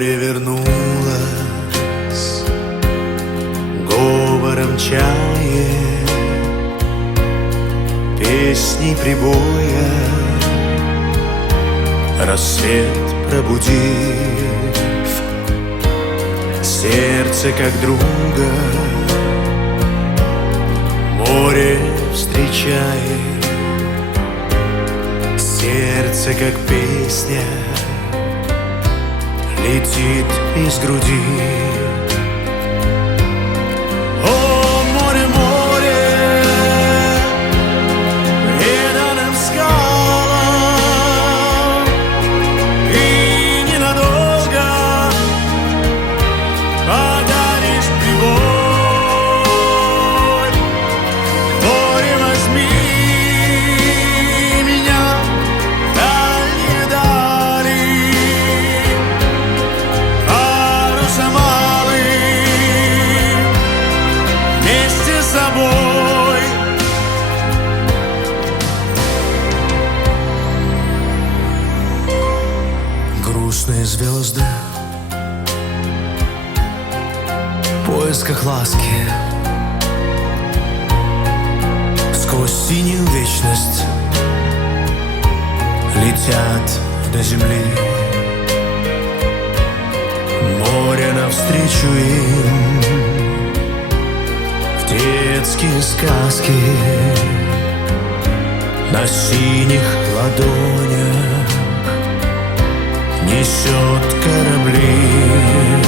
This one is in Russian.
Море вернулось говором чаек, песни прибоя, рассвет пробудив сердце как друга. Море встречает сердце как песня, летит из груди. О, море, море, преданным скалам, и ненадолго подаришь прибой. Море, возьми меня в дальние дали, паруса малый вместе с собой. Грустные звезды в поисках ласки сквозь синюю вечность летят до земли. Море навстречу им в детские сказки на синих ладонях несет корабли.